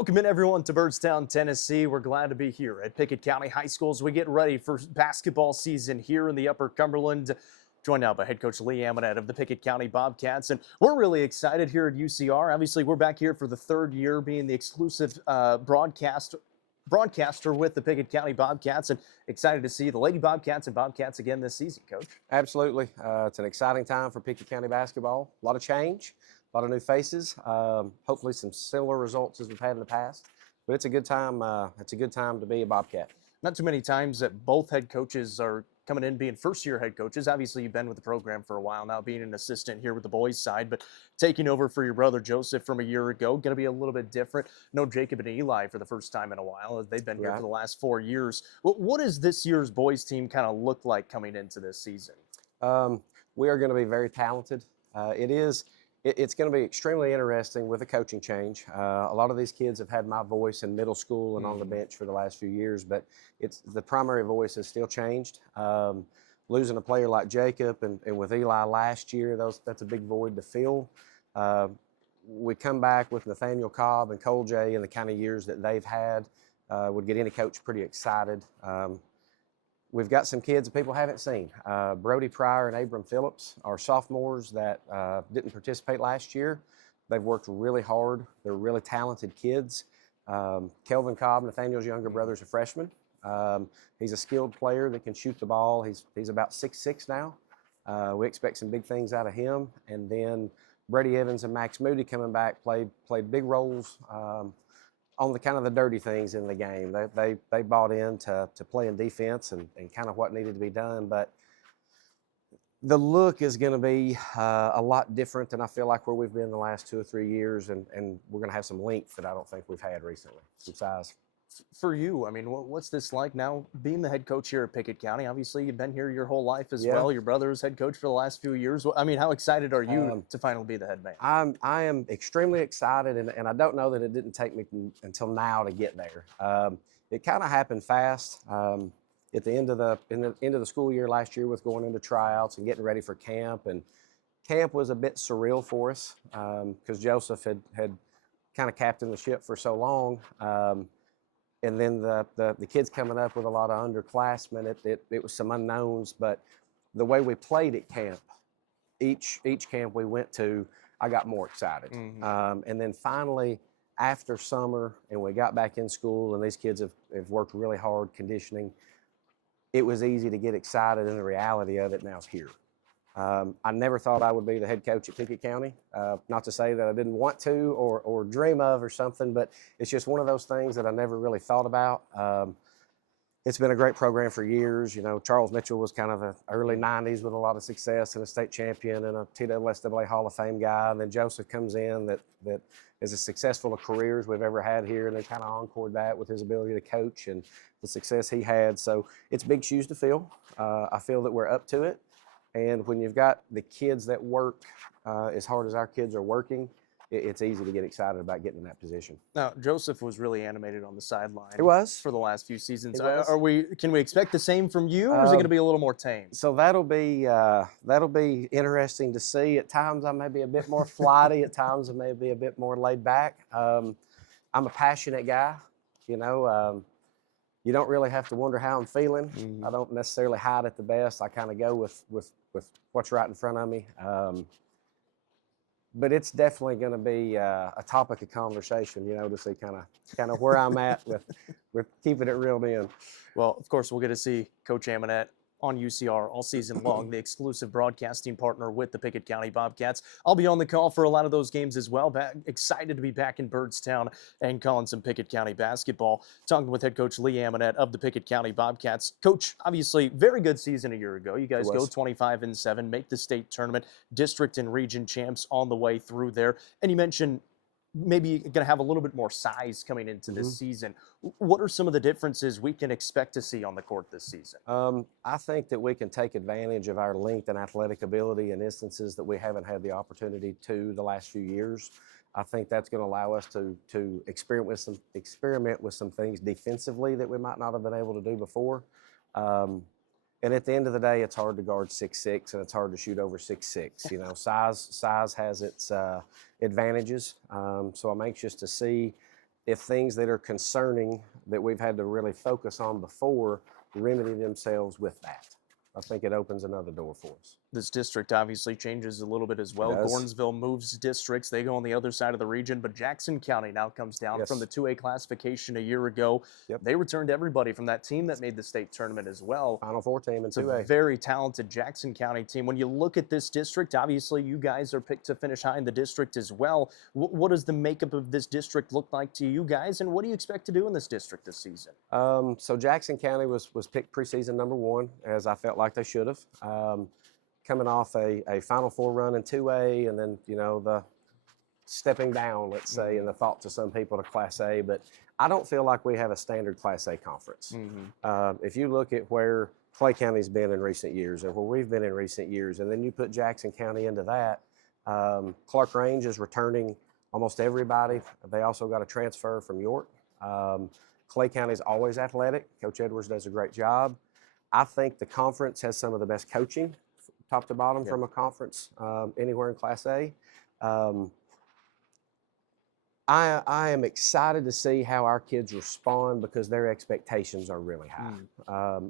Welcome in, everyone, to Byrdstown, Tennessee. We're glad to be here at Pickett County High School as we get ready for basketball season here in the Upper Cumberland. Joined now by head coach Lee Amonett of the Pickett County Bobcats, and we're really excited here at UCR. Obviously, we're back here for the third year being the exclusive broadcaster with the Pickett County Bobcats, and excited to see the Lady Bobcats and Bobcats again this season, Coach. Absolutely. It's an exciting time for Pickett County basketball. A lot of change, a lot of new faces, hopefully some similar results as we've had in the past. But it's a good time. It's a good time to be a Bobcat. Not too many times that both head coaches are coming in being first-year head coaches. Obviously, you've been with the program for a while now, being an assistant here with the boys' side, but taking over for your brother Joseph from a year ago, going to be a little bit different. No Jacob and Eli for the first time in a while. They've been here for the last 4 years. What does this year's boys' team kind of look like coming into this season? We are going to be very talented. It's going to be extremely interesting with a coaching change. A lot of these kids have had my voice in middle school and on the bench for the last few years, but the primary voice has still changed. Losing a player like Jacob and with Eli last year, that's a big void to fill. We come back with Nathaniel Cobb and Cole J and the kind of years that they've had would get any coach pretty excited. We've got some kids that people haven't seen. Brody Pryor and Abram Phillips are sophomores that didn't participate last year. They've worked really hard. They're really talented kids. Kelvin Cobb, Nathaniel's younger brother, is a freshman. He's a skilled player that can shoot the ball. He's about 6'6" now. We expect some big things out of him. And then Brady Evans and Max Moody coming back played big roles on the kind of the dirty things in the game. They bought in to playing defense and kind of what needed to be done. But the look is going to be a lot different than I feel like where we've been the last 2 or 3 years. And we're going to have some length that I don't think we've had recently, some size. For you, I mean, what's this like now being the head coach here at Pickett County? Obviously, you've been here your whole life as well. Your brother is head coach for the last few years. I mean, how excited are you to finally be the head man? I am extremely excited, and I don't know that it didn't take me until now to get there. It kind of happened fast. At the end of the school year last year, with going into tryouts and getting ready for camp, and camp was a bit surreal for us because Joseph had kind of captained the ship for so long. And then the kids coming up with a lot of underclassmen, it was some unknowns. But the way we played at camp, each camp we went to, I got more excited. And then finally, after summer, and we got back in school, and these kids have worked really hard conditioning, it was easy to get excited, and the reality of it now is here. I never thought I would be the head coach at Pickett County. Not to say that I didn't want to or dream of or something, but it's just one of those things that I never really thought about. It's been a great program for years. You know, Charles Mitchell was kind of the early 90s with a lot of success and a state champion and a TWSAA Hall of Fame guy. And then Joseph comes in that is as successful a career as we've ever had here, and they kind of encored that with his ability to coach and the success he had. So it's big shoes to fill. I feel that we're up to it. And when you've got the kids that work as hard as our kids are working, it's easy to get excited about getting in that position. Now, Joseph was really animated on the sideline. It was. For the last few seasons. It Can we expect the same from you, or is it going to be a little more tame? So that'll be interesting to see. At times I may be a bit more flighty. At times I may be a bit more laid back. I'm a passionate guy, you know. You don't really have to wonder how I'm feeling. I don't necessarily hide at the best. I kind of go with what's right in front of me. But it's definitely going to be a topic of conversation, you know, to see kind of where I'm at with keeping it reeled in. Well, of course, we'll get to see Coach Amonett on UCR all season long, the exclusive broadcasting partner with the Pickett County Bobcats. I'll be on the call for a lot of those games as well. Excited to be back in Byrdstown and calling some Pickett County basketball. Talking with head coach Lee Amonett of the Pickett County Bobcats. Coach, obviously, very good season a year ago. You guys go 25-7, make the state tournament, district and region champs on the way through there. And you mentioned maybe going to have a little bit more size coming into this season. What are some of the differences we can expect to see on the court this season? I think that we can take advantage of our length and athletic ability in instances that we haven't had the opportunity to the last few years. I think that's going to allow us to experiment with some things defensively that we might not have been able to do before. And at the end of the day, it's hard to guard 6'6", and it's hard to shoot over 6'6". You know, size has its advantages. So I'm anxious to see if things that are concerning that we've had to really focus on before remedy themselves with that. I think it opens another door for us. This district obviously changes a little bit as It well. does. Gordonsville moves districts. They go on the other side of the region, but Jackson County now comes down from Yes. the 2A classification a year ago. Yep. They returned everybody from that team that made the state tournament as well. Final Four team in It's a 2A. very talented Jackson County team. When you look at this district, obviously you guys are picked to finish high in the district as well. What does the makeup of this district look like to you guys, and what do you expect to do in this district this season? So Jackson County was picked preseason #1, as I felt like they should have. Coming off a Final Four run in 2A, and then the stepping down, let's say, in the thought to some people to Class A. But I don't feel like we have a standard Class A conference. If you look at where Clay County's been in recent years and where we've been in recent years, and then you put Jackson County into that, Clark Range is returning almost everybody. They also got a transfer from York. Clay County's always athletic. Coach Edwards does a great job. I think the conference has some of the best coaching, top to bottom, from a conference anywhere in Class A. I am excited to see how our kids respond because their expectations are really high.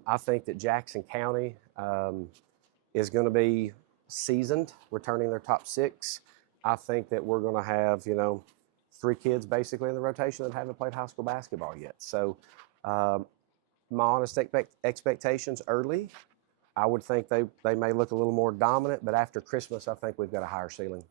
I think that Jackson County is going to be seasoned, returning their top 6. I think that we're going to have, 3 kids basically in the rotation that haven't played high school basketball yet. So my honest expectations early, I would think they may look a little more dominant, but after Christmas, I think we've got a higher ceiling.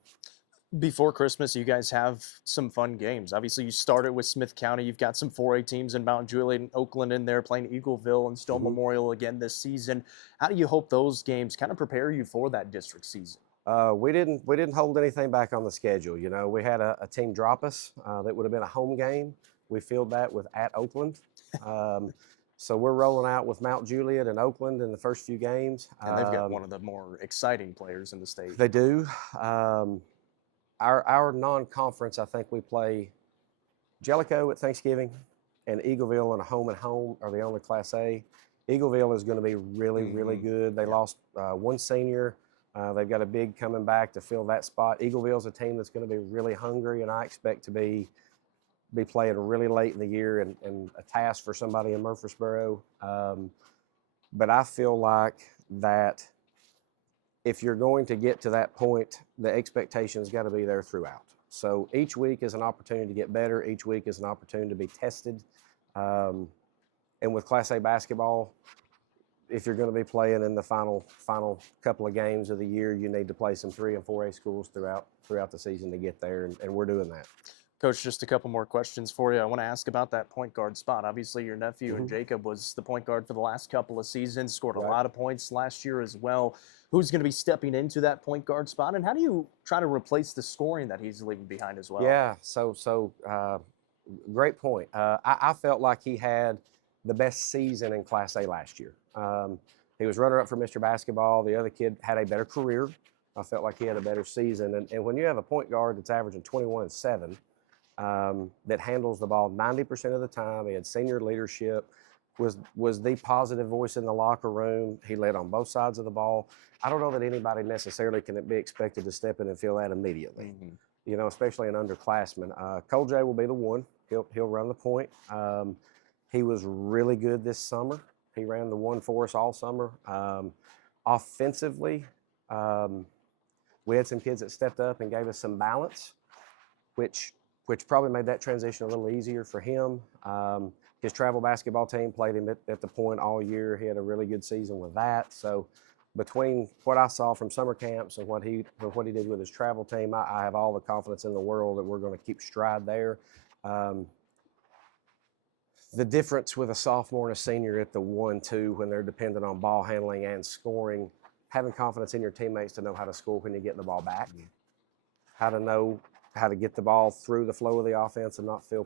Before Christmas, you guys have some fun games. Obviously, you started with Smith County. You've got some 4A teams in Mount Juliet and Oakland in there playing Eagleville and Stone Memorial again this season. How do you hope those games kind of prepare you for that district season? We didn't hold anything back on the schedule. We had a team drop us that would have been a home game. We filled that with at Oakland. So we're rolling out with Mount Juliet and Oakland in the first few games. And they've got one of the more exciting players in the state. They do. Our non-conference, I think we play Jellicoe at Thanksgiving and Eagleville and a home and home are the only Class A. Eagleville is going to be really, really good. They lost one senior. They've got a big coming back to fill that spot. Eagleville's a team that's going to be really hungry, and I expect to be playing really late in the year and a task for somebody in Murfreesboro. But I feel like that if you're going to get to that point, the expectation's got to be there throughout. So each week is an opportunity to get better. Each week is an opportunity to be tested. And with Class A basketball, if you're going to be playing in the final couple of games of the year, you need to play some 3 and 4A schools throughout the season to get there, and we're doing that. Coach, just a couple more questions for you. I want to ask about that point guard spot. Obviously, your nephew and Jacob was the point guard for the last couple of seasons, scored a lot of points last year as well. Who's going to be stepping into that point guard spot, and how do you try to replace the scoring that he's leaving behind as well? Yeah, so great point. I felt like he had the best season in Class A last year. He was runner-up for Mr. Basketball. The other kid had a better career. I felt like he had a better season. And when you have a point guard that's averaging 21 and 7, that handles the ball 90% of the time, he had senior leadership, was the positive voice in the locker room. He led on both sides of the ball. I don't know that anybody necessarily can be expected to step in and fill that immediately, especially an underclassman. Cole J will be the one. He'll run the point. He was really good this summer. He ran the one for us all summer. Offensively, we had some kids that stepped up and gave us some balance, which probably made that transition a little easier for him. His travel basketball team played him at the point all year. He had a really good season with that. So between what I saw from summer camps and what he did with his travel team, I have all the confidence in the world that we're going to keep stride there. The difference with a sophomore and a senior at the 1-2 when they're dependent on ball handling and scoring, having confidence in your teammates to know how to score when you get the ball back, how to know how to get the ball through the flow of the offense and not feel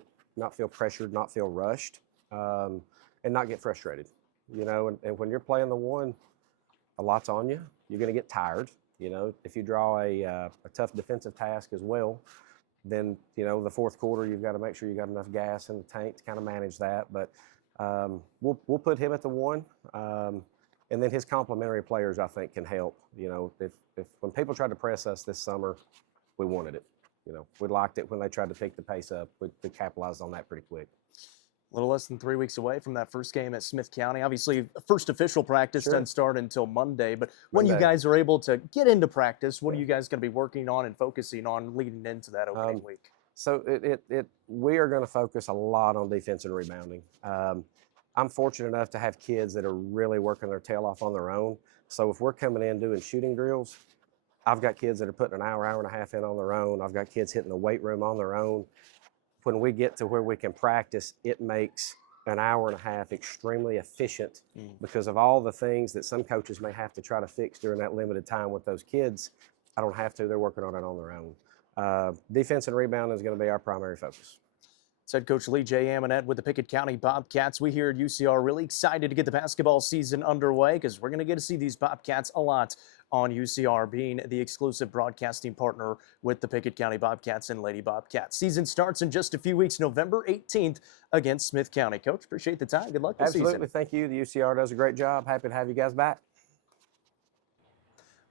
pressured, not feel rushed, and not get frustrated. And when you're playing the 1, a lot's on you. You're going to get tired. If you draw a tough defensive task as well, then the fourth quarter you've got to make sure you got enough gas in the tank to kind of manage that. But we'll put him at the 1, and then his complementary players I think can help. If when people tried to press us this summer, we wanted it. we liked it when they tried to pick the pace up. We capitalized on that pretty quick. A little less than 3 weeks away from that first game at Smith County. Obviously, first official practice doesn't start until Monday, but when you guys are able to get into practice, what are you guys going to be working on and focusing on leading into that opening week? So we are going to focus a lot on defense and rebounding. I'm fortunate enough to have kids that are really working their tail off on their own. So if we're coming in doing shooting drills, I've got kids that are putting an hour and a half in on their own. I've got kids hitting the weight room on their own. When we get to where we can practice, it makes an hour and a half extremely efficient because of all the things that some coaches may have to try to fix during that limited time with those kids. I don't have to. They're working on it on their own. Defense and rebounding is going to be our primary focus. It's head coach Lee J. Amonett with the Pickett County Bobcats. We here at UCR are really excited to get the basketball season underway because we're going to get to see these Bobcats a lot on UCR, being the exclusive broadcasting partner with the Pickett County Bobcats and Lady Bobcats. Season starts in just a few weeks, November 18th against Smith County. Coach, appreciate the time. Good luck this season. Absolutely. Thank you. The UCR does a great job. Happy to have you guys back.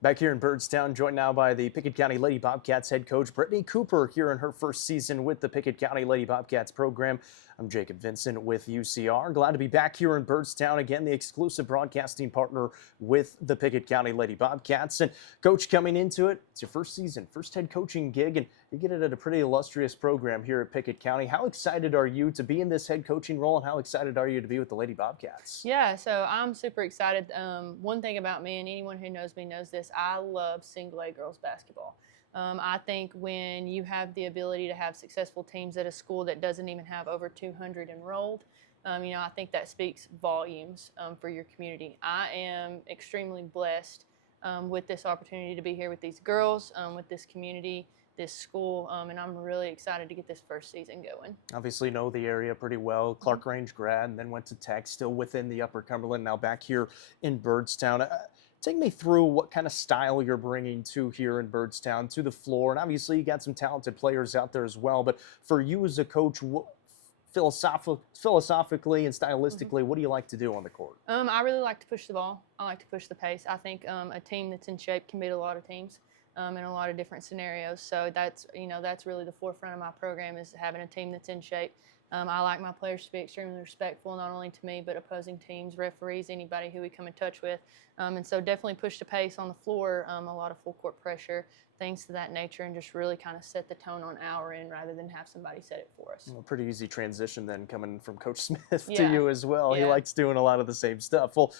Back here in Byrdstown, joined now by the Pickett County Lady Bobcats head coach Brittany Cooper here in her first season with the Pickett County Lady Bobcats program. I'm Jacob Vinson with UCR. Glad to be back here in Byrdstown again, the exclusive broadcasting partner with the Pickett County Lady Bobcats. And coach, coming into it, it's your first season, first head coaching gig, and you get it at a pretty illustrious program here at Pickett County. How excited are you to be in this head coaching role, and how excited are you to be with the Lady Bobcats? Yeah, so I'm super excited. One thing about me, and anyone who knows me knows this, I love single A girls basketball. I think when you have the ability to have successful teams at a school that doesn't even have over 200 enrolled, I think that speaks volumes for your community. I am extremely blessed with this opportunity to be here with these girls, with this community, this school, and I'm really excited to get this first season going. Obviously know the area pretty well. Clark Range grad, and then went to Tech, still within the Upper Cumberland, now back here in Byrdstown. Take me through what kind of style you're bringing to here in Byrdstown, to the floor. And obviously you got some talented players out there as well. But for you as a coach, philosophically and stylistically, what do you like to do on the court? I really like to push the ball. I like to push the pace. I think a team that's in shape can beat a lot of teams in a lot of different scenarios. So that's really the forefront of my program, is having a team that's in shape. I like my players to be extremely respectful, not only to me, but opposing teams, referees, anybody who we come in touch with. And so definitely push the pace on the floor, a lot of full court pressure, things to that nature, and just really kind of set the tone on our end rather than have somebody set it for us. Well, pretty easy transition then coming from Coach Smith to you as well. He likes doing a lot of the same stuff. Well,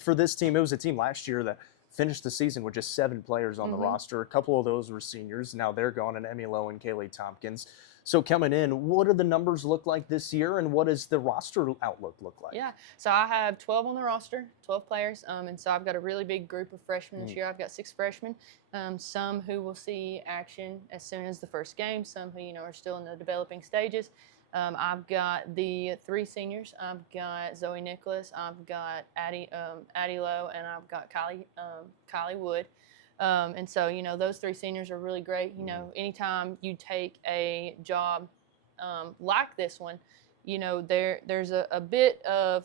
for this team, it was a team last year that finished the season with just 7 players on the roster. A couple of those were seniors. Now they're gone, and Emmy Lowe and Kaylee Tompkins. So coming in, what do the numbers look like this year, and what does the roster outlook look like? Yeah, so I have 12 on the roster, 12 players, and so I've got a really big group of freshmen this year. I've got 6 freshmen, some who will see action as soon as the first game, some who are still in the developing stages. I've got the 3 seniors. I've got Zoe Nicholas, I've got Addie Lowe, and I've got Kylie Wood. And so, those 3 seniors are really great. Anytime you take a job like this one, there's a bit of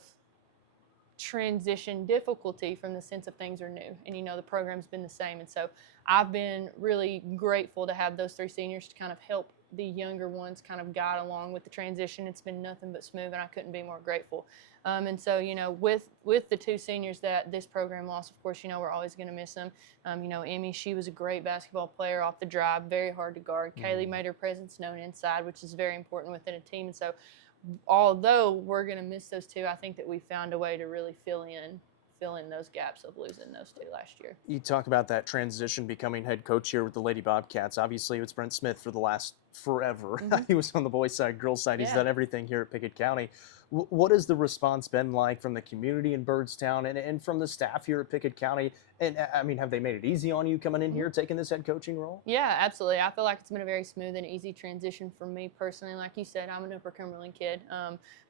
transition difficulty from the sense of things are new. And, the program's been the same. And so I've been really grateful to have those 3 seniors to kind of help the younger ones kind of guide along with the transition. It's been nothing but smooth, and I couldn't be more grateful. And so, with the 2 seniors that this program lost, of course, we're always going to miss them. Emmy, she was a great basketball player off the drive, very hard to guard. Kaylee made her presence known inside, which is very important within a team. And so, although we're going to miss those 2, I think that we found a way to really fill in those gaps of losing those 2 last year. You talk about that transition, becoming head coach here with the Lady Bobcats. Obviously, it's Brent Smith for the last forever. He was on the boys' side, girls' side. He's done everything here at Pickett County. What has the response been like from the community in Byrdstown and from the staff here at Pickett County? And I mean, have they made it easy on you coming in here, taking this head coaching role? Yeah, absolutely. I feel like it's been a very smooth and easy transition for me personally. Like you said, I'm an Upper Cumberland kid.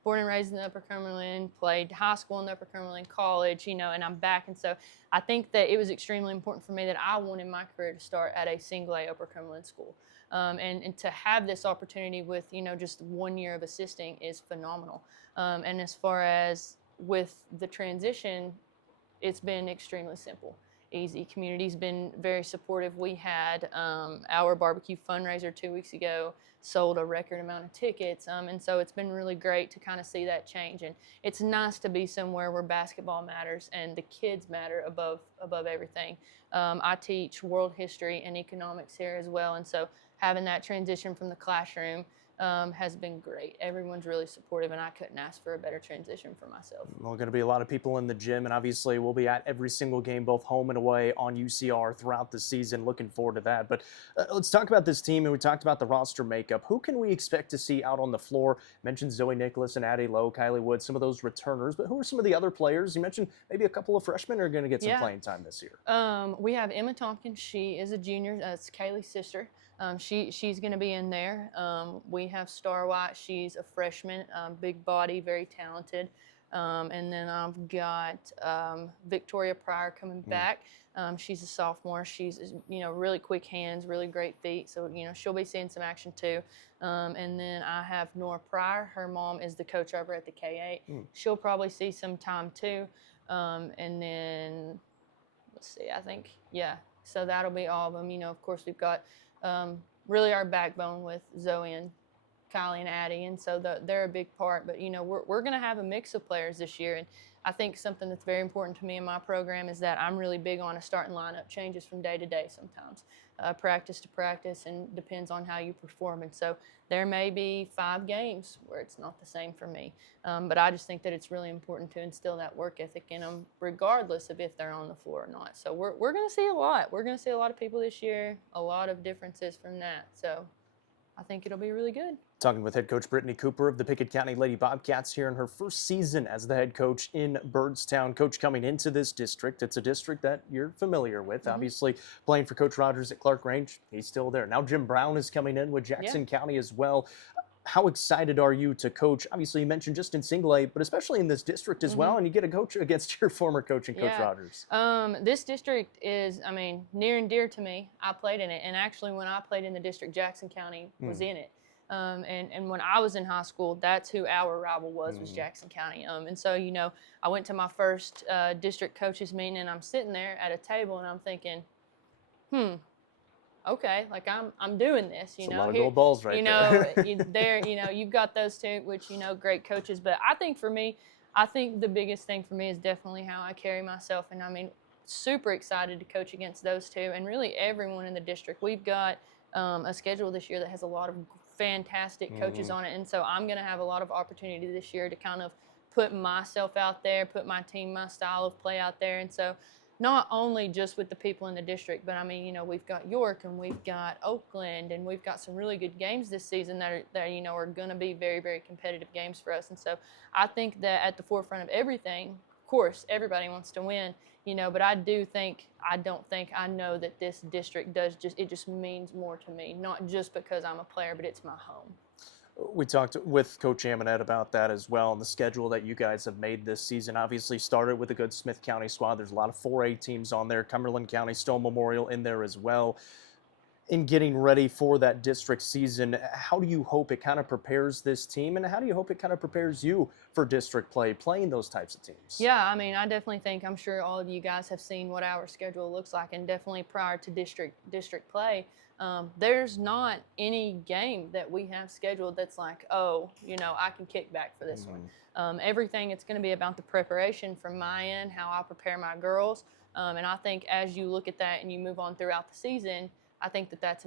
Born and raised in the Upper Cumberland, played high school in the Upper Cumberland, college, and I'm back. And so I think that it was extremely important for me that I wanted my career to start at a single A Upper Cumberland school. And to have this opportunity with, just 1 year of assisting is phenomenal. And as far as with the transition, it's been extremely simple. easy. Community's been very supportive. We had our barbecue fundraiser 2 weeks ago, sold a record amount of tickets, and so it's been really great to kind of see that change. And it's nice to be somewhere where basketball matters and the kids matter above everything. I teach world history and economics here as well, and so having that transition from the classroom has been great. Everyone's really supportive, and I couldn't ask for a better transition for myself. Well, going to be a lot of people in the gym, and obviously we'll be at every single game, both home and away, on UCR throughout the season. Looking forward to that. But let's talk about this team, and we talked about the roster makeup. Who can we expect to see out on the floor? You mentioned Zoe Nicholas and Addie Lowe, Kylie Wood, some of those returners, but who are some of the other players? You mentioned maybe a couple of freshmen are going to get some playing time this year. We have Emma Tompkins. She is a junior. It's Kaylee's sister. She's going to be in there. We have Star White. She's a freshman, big body, very talented. And then I've got Victoria Pryor coming back. She's a sophomore. She's, really quick hands, really great feet. So, she'll be seeing some action too. And then I have Nora Pryor. Her mom is the coach over at the K8. She'll probably see some time too. And then, let's see, I think, so that'll be all of them. Of course, we've got really our backbone with Zoe and Kylie and Addie, and so they're a big part. But we're going to have a mix of players this year, and I think something that's very important to me in my program is that I'm really big on a starting lineup changes from day to day sometimes, practice to practice, and depends on how you perform. And so there may be 5 games where it's not the same for me, but I just think that it's really important to instill that work ethic in them, regardless of if they're on the floor or not. So we're going to see a lot. We're going to see a lot of people this year, a lot of differences from that. So I think it'll be really good. Talking with head coach Brittany Cooper of the Pickett County Lady Bobcats here in her first season as the head coach in Byrdstown. Coach, coming into this district, it's a district that you're familiar with. Obviously, playing for Coach Rogers at Clark Range, he's still there. Now Jim Brown is coming in with Jackson County as well. How excited are you to coach? Obviously, you mentioned just in single A, but especially in this district as well, and you get a coach against your former coach and Coach Rogers. This district is, near and dear to me. I played in it, and actually when I played in the district, Jackson County was in it. And when I was in high school, that's who our rival was Jackson County. And so, I went to my first district coaches meeting, and I'm sitting there at a table, and I'm thinking, okay, like I'm doing this, It's a lot of gold balls right there. You've got those two, which, great coaches. But I think for me, the biggest thing for me is definitely how I carry myself. And super excited to coach against those two and really everyone in the district. We've got a schedule this year that has a lot of fantastic coaches on it. And so I'm going to have a lot of opportunity this year to kind of put myself out there, put my team, my style of play out there. And so not only just with the people in the district, but we've got York and we've got Oakland and we've got some really good games this season that are going to be very, very competitive games for us. And so I think that at the forefront of everything, of course, everybody wants to win, but I know that this district it just means more to me, not just because I'm a player, but it's my home. We talked with Coach Amonett about that as well, and the schedule that you guys have made this season obviously started with a good Smith County squad. There's a lot of 4A teams on there, Cumberland County, Stone Memorial in there as well. In getting ready for that district season, how do you hope it kind of prepares this team, and how do you hope it kind of prepares you for district play, playing those types of teams? Yeah, I definitely think, I'm sure all of you guys have seen what our schedule looks like, and definitely prior to district play, there's not any game that we have scheduled that's like, I can kick back for this one. Everything, it's going to be about the preparation from my end, how I prepare my girls, and I think as you look at that and you move on throughout the season, I think that that's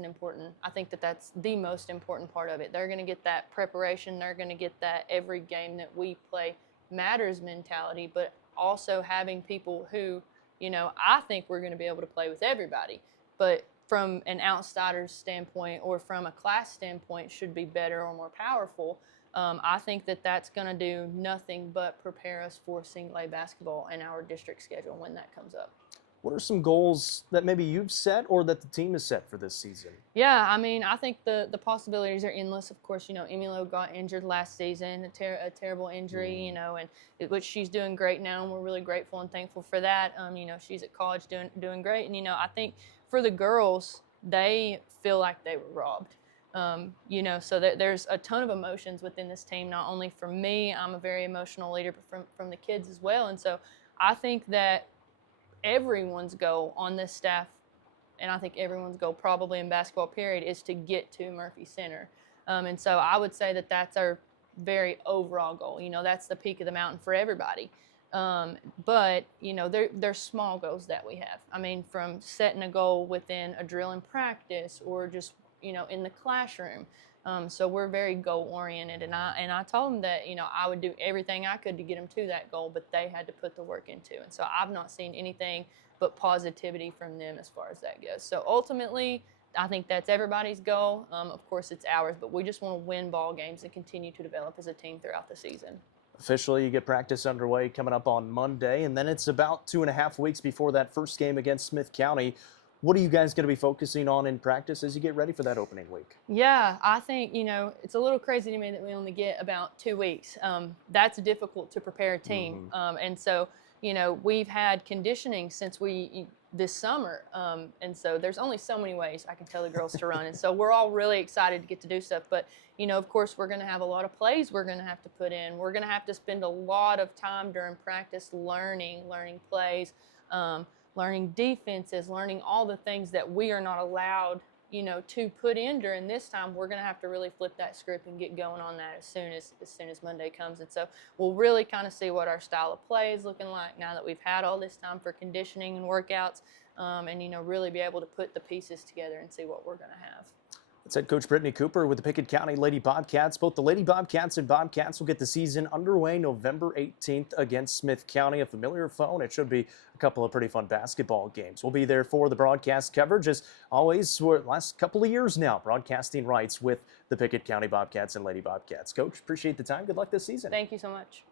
the most important part of it. They're going to get that preparation. They're going to get that every game that we play matters mentality, but also having people who, I think we're going to be able to play with everybody, but from an outsider's standpoint or from a class standpoint should be better or more powerful. I think that that's going to do nothing but prepare us for single A basketball and our district schedule when that comes up. What are some goals that maybe you've set or that the team has set for this season? Yeah, I think the possibilities are endless. Of course, Emilo got injured last season, a terrible injury, and which she's doing great now, and we're really grateful and thankful for that. She's at college doing great, and I think for the girls, they feel like they were robbed. So there's a ton of emotions within this team, not only from me, I'm a very emotional leader, but from the kids as well. And so I think that everyone's goal on this staff, and I think everyone's goal probably in basketball period, is to get to Murphy Center. And so I would say that that's our very overall goal. You know, that's the peak of the mountain for everybody. But, you know, there's small goals that we have. I mean, from setting a goal within a drill in practice or just, you know, in the classroom. So we're very goal oriented, and I told them that, you know, I would do everything I could to get them to that goal, but they had to put the work into. And so I've not seen anything but positivity from them as far as that goes. So ultimately, I think that's everybody's goal. Of course, it's ours, but we just want to win ball games and continue to develop as a team throughout the season. Officially, you get practice underway coming up on Monday, and then it's about 2.5 weeks before that first game against Smith County. What are you guys going to be focusing on in practice as you get ready for that opening week? Yeah, I think, you know, it's a little crazy to me that we only get about 2 weeks. That's difficult to prepare a team. And so, you know, we've had conditioning since this summer. And so there's only so many ways I can tell the girls to run. And so we're all really excited to get to do stuff. But, you know, of course, we're going to have a lot of plays we're going to have to put in. We're going to have to spend a lot of time during practice learning plays, learning defenses, learning all the things that we are not allowed, you know, to put in during this time. We're going to have to really flip that script and get going on that as soon as Monday comes. And so we'll really kind of see what our style of play is looking like now that we've had all this time for conditioning and workouts, and, you know, really be able to put the pieces together and see what we're going to have. That's head coach Brittany Cooper with the Pickett County Lady Bobcats. Both the Lady Bobcats and Bobcats will get the season underway November 18th against Smith County, a familiar foe, and it should be a couple of pretty fun basketball games. We'll be there for the broadcast coverage, as always, for the last couple of years now, broadcasting rights with the Pickett County Bobcats and Lady Bobcats. Coach, appreciate the time. Good luck this season. Thank you so much.